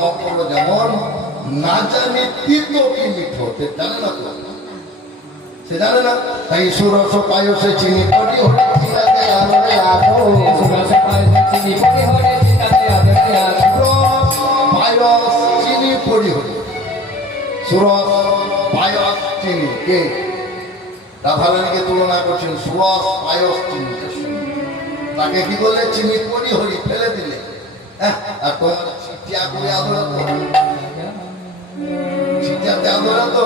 মকর যেমন না জানে তীর্থ কি মিঠো জানে না তো, সে জানে না। তাই সুরস পায়সে চিনি পড়ি হলে চিতাতে আদরে আদো, সুরস পায়সে চিনি পড়ি হলে চিতাতে আদরে আদো, পায়স চিনি পড়ি হলে সুরস পায়স চিনি কে রাধারানীকে তুলনা করছেন সুরস পায়স চিনি, তাকে কি বললে চিনি পড়ি হরি ফেলে দিলে। হ্যাঁ, আর তোমার চিটিয়া করে আদরে তো, চিটিয়াতে আদরে তো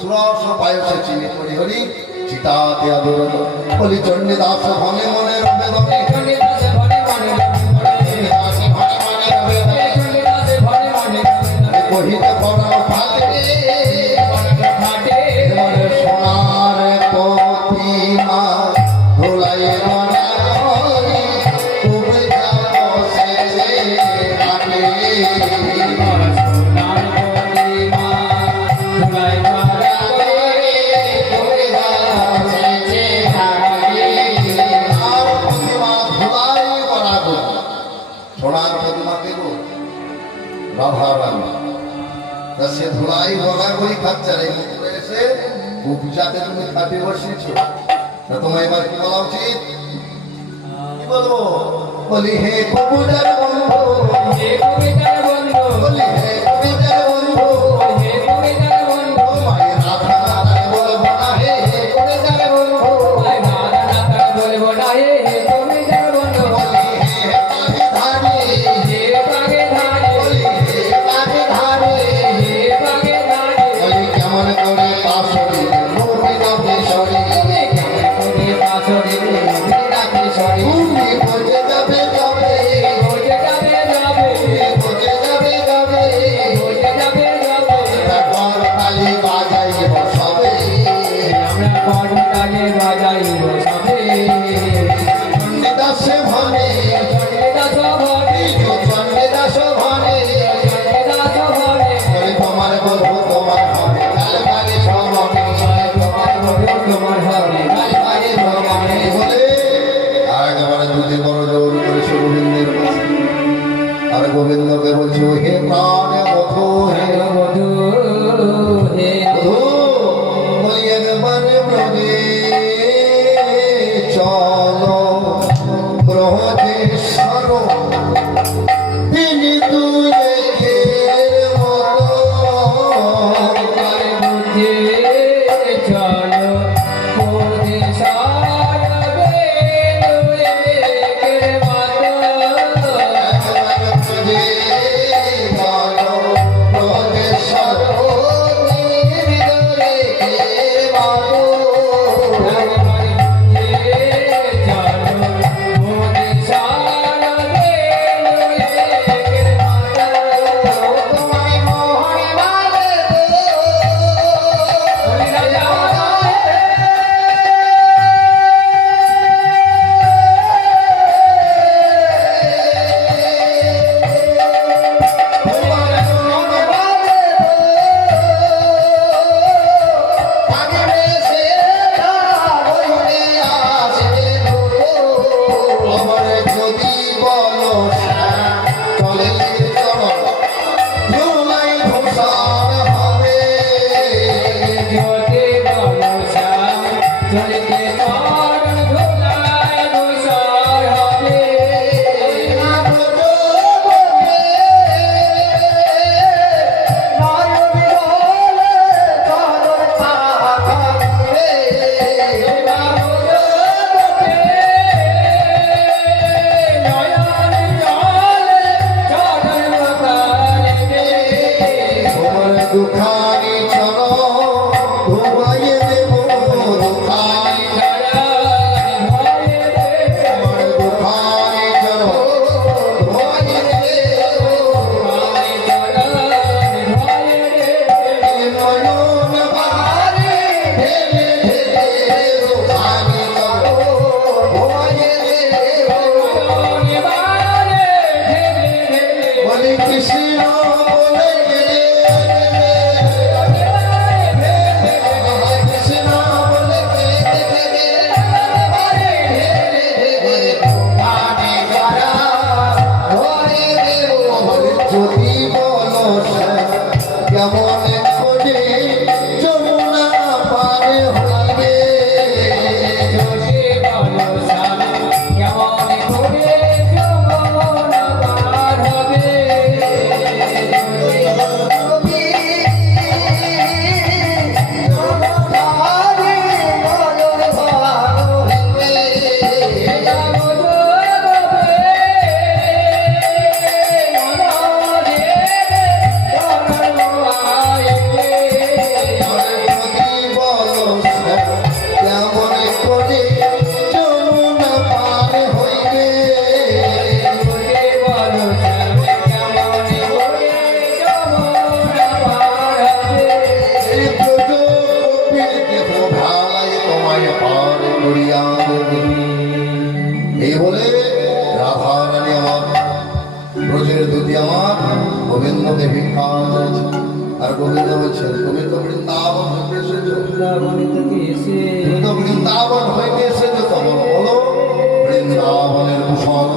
সুরস পায়সে চিনি পড়ি হরি চিতাতে আদরে তো। বলি চণ্ডীদাস মনে মনে রবে রবে, চণ্ডীদাস মনে মনে কহিতে পড়া ফাটে ফাটে সোনার প্রতিমা ধোলাই বনাই তুমি বসে কাটে, সোনার প্রতিমা ধোলাই বনাই তুমি বসে কাটে, আর প্রতিমা ধোলাই বনাবো। সোনার প্রতিমা দেব রাধারানী, সে ধুলাই বলা বই খাচ্ছার এই মুখে এসে পূজাতে তুমি খাটে বসেছো, তোমার এবার কি বলা উচিত? কি বলবো? বলি হে কবুজার বন্ধু, হে কবিতার বন্ধু, বলি হে কবিতার বন্ধু, হে কবিতার বন্ধু, মায়ের রাধা রাধা বলবো না হে কবিতার বন্ধু, মায়ের রাধা রাধা বলবো না হে কবিতার বন্ধু, বলি হে পাগে ধারে, হে পাগে ধারে, বলি হে পাগে ধারে, হে পাগে ধারে, বলি কেমন করে পাশরি রূপে যাবে সরি, কেমন করে পাশরি রূপে যাবে সরি, তুমি বোঝে যাবে যাবে, বোঝে যাবে যাবে, বোঝে যাবে যাবে, বোঝে যাবে যাবে, তারপর তালি বাজাইব সবে, আমরা পর তালি বাজাইব সবে, চণ্ডীদাস ভনে, চণ্ডীদাস ভনে, চণ্ডীদাস ভনে, চণ্ডীদাস ভনে, বলে তোমার বলবো তোমার হবে কালবারে সমানে, তোমার বলবো তোমার হবে কালবারে সমানে, বলে একেবারে দুটি বড় জোর করে গোবিন্দের কাছে। আর গোবিন্দকে বলছো হে প্রাণ বধূ, হে বধূ, হে বধূ, বলি একবারে ব্রজে চলো ব্রজেশ্বর তিনি তুই একের মতো, একবারে ব্রজে চলো ব্রজেশ্বর একের মতো, একবারে ব্রজে চলো ব্রজেশ্বর তিনি তুই একের মতো, একবারে যদি গোবিন্দ দেবী খাওয়া যাচ্ছে। আর গোবিন্দ বলছেন তুমি তো বৃন্দাবন হইতে এসেছো, তুমি তো বৃন্দাবন হইতে এসেছো, তো বলো বলো বৃন্দাবনের কুশল,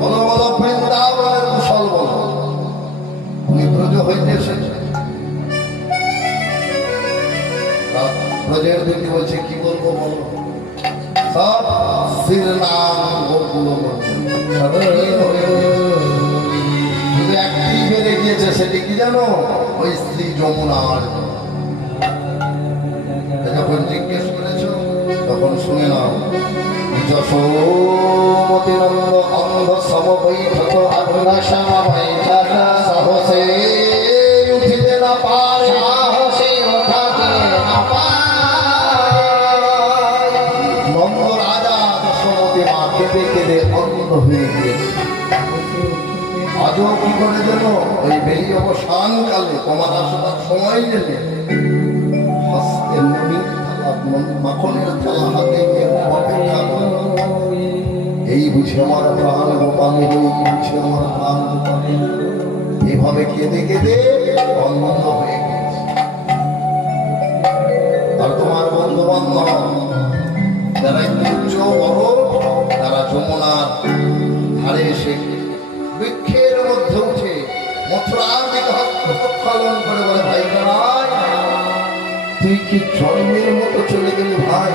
বলো বলো বৃন্দাবনের কুশল বলো। তুমি ব্রজ হইতে এসেছো। ব্রজের দিকে বলছে কি বলবো বলো, সব শ্রীরাম গোকুল শুধু একটি বেড়ে গিয়েছে, সেটি কি জানো, ওই শ্রী যমুনার। যখন জিজ্ঞেস করেছো তখন শুনে নাও, যশোমতি নন্দ অন্ধ সমবৈঠক সাহসে উঠিতে না পারে, সাহসে ওঠাতে না পারে। নন্দ রাজা যশোমতি মা কেঁদে কেঁদে অন্ধ হয়ে গিয়েছে। আজও কি করে যেন ওই বেলি অবসান কালে তোমার আসবার সময় জেনে হস্তে নবীন থালা মাখনের থালা হাতে নিয়ে অপেক্ষা করে, এই বুঝে আমার প্রাণ গোপাল, এই বুঝে আমার প্রাণ গোপাল। এইভাবে কেঁদে কেঁদে অন্ধ হয়ে গেছে। আর তোমার বন্ধু বান্ধব যারা উচ্চ বড়, তারা যমুনার ধারে এসে বৃক্ষের মধ্যে উঠে মথুরার দিকে হস্ত প্রক্ষালন করে বলে, ভাই কানাই তুই কি জন্মের মতো চলে গেলি ভাই,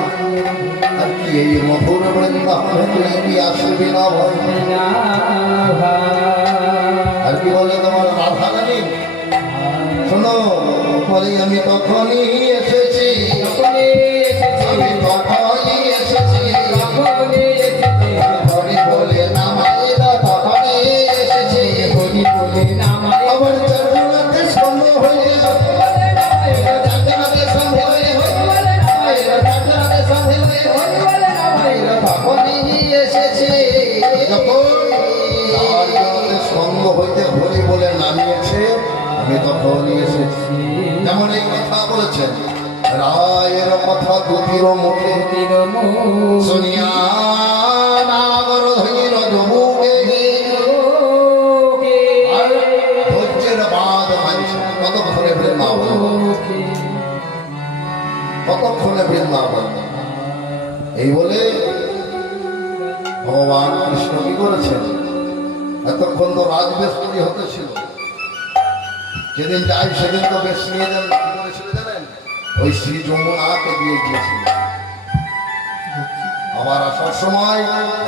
আর কি এই মধুর বৃন্দাবনে তুই কি আসবি না ভাই। আর কি বলে তোমার রাধা রানী, শোনো বলে আমি তখনই এসেছি, আমি তখনই এসেছি, হরি বলে নামাইরা তখনই এসেছি, হরি বলে নামাই আবার চরণাতে সঙ্গ হয়ে সঙ্গ হইতে হরি বলে নামিয়েছে, আমি তখনই এসেছি। যেমন এই কথা বলেছেন, রায়ের কথা দুটির মুখে শুনিয়া নাগর ধৈর যমুকে ধৈর্যের বাদ মানছে। কতক্ষণে বৃন্দাবন, কতক্ষণে বৃন্দাবন। এই বলে ভগবান কৃষ্ণ কি করেছেন, এতক্ষণ তো রাজবেশ তৈরি হতেছিল। যেদিন যাই সেদিন তো বেশ নিয়ে যান, কি করেছিল জানেন, ওই শ্রী যমুনাকে দিয়ে গিয়েছিল। আবার আসার সময়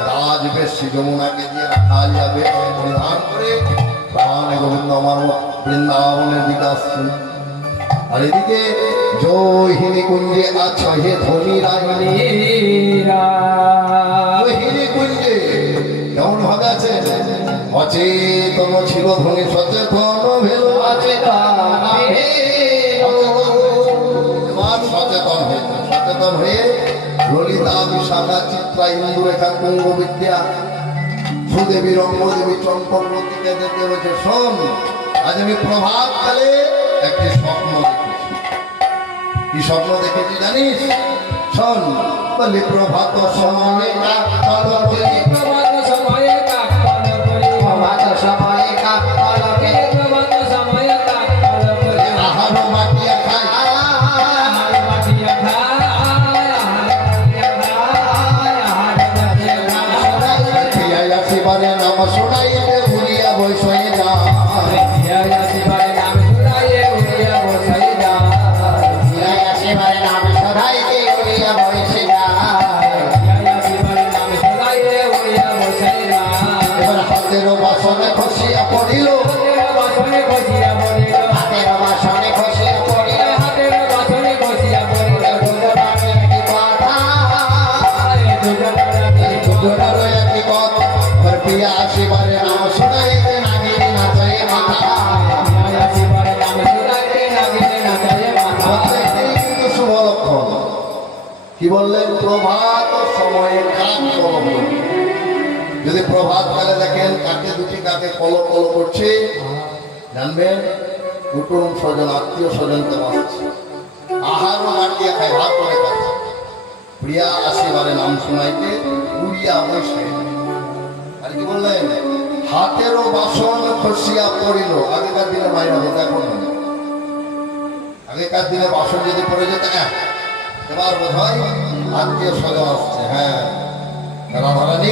রাজবেশ শ্রী যমুনাকে দিয়ে রাখালিয়া বেশ পরিধান করে প্রাণ গোবিন্দ আমার বৃন্দাবনের দিকে আসছেন। আর এদিকে জয়হিনী কুঞ্জে আছো হে ধনী জয়হিনী কুঞ্জে কেমন ভাবে আছে, অচেতন ছিল ধনী সচেতন ভেল, সচেতন হয়েছে, সচেতন হয়ে ললিতা বিশাখা চিত্রা ইন্দুরেখা কুঙ্গ বিদ্যা সুদেবী রঙ্গদেবী চম্পককে দেখতে হয়েছে। শোন, আজ আমি প্রভাত কালে একটি স্বপ্ন দেখেছি। কি স্বপ্ন দেখেছি জানিস? শোন, বলি প্রভাত সময়ে আহার মাটিয়া খায়, আসিবারে নাম শোনাইতে উড়িয়া বৈষয়ে যা, আসিবারে নাম শোনাইতে উড়িয়া বৈষয়ে যা, আসিবারে নাম শোনাইতে উড়িয়া বৈষয়ে যা, আসিবারে নাম শোনাইতে উড়িয়া বৈষয়ে যা। এবার হাতের বাসনে খসিয়া পড়িল, হাতের বাসনে খসিয়া পড়িল, হাতের বাসনে খসিয়া পড়িল, হাতের বাসনে খসিয়া পড়িল। দুজনারে কি কথা, দুজনারে কি কথা, প্রিয়া আসিবারে নাম শোনাইতে নাগিনী নাচে মাথা, আসিবারে নাম শোনাইতে নাগিনী নাচে মাথা। কিন্তু শুভ লক্ষণ কি বললেন, প্রভাত সময়ে কাক কলম। যদি প্রভাত কালে দেখেন কাকে দুটি কাকে কল কল করছে, জানবেন কুটুম স্বজন আত্মীয় স্বজনকে বাঁচছে, আহারও মাটিয়ে খায়, ভাত করে খাচ্ছে। প্রিয়া আসিবারে নাম শোনাইতে উড়িয়া বসে, আর আর কি বললেন? হাতেরও বাসন খসিয়া পড়িল। আগেকার দিনে মাইনা দিত, এখন না। আগেকার দিনে বাসন যদি পড়ে যেত, এবার বোধ হয় আত্মীয় স্বজন আসছে, হ্যাঁ রাধারানী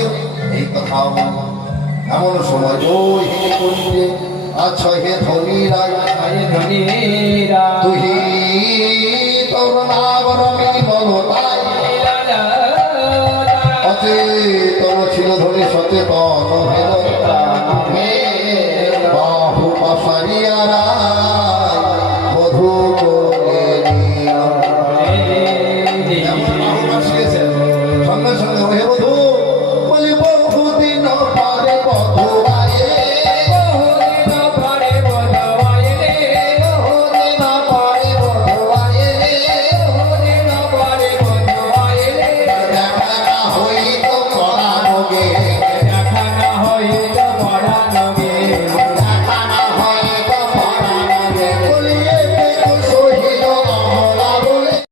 এই কথাও এমন সময় ওই হে করিতে আচ্ছা হে ধনী রায় তুহি তোর নাগরমে বলো তাই অচেতন ছিল ধনী সচেতন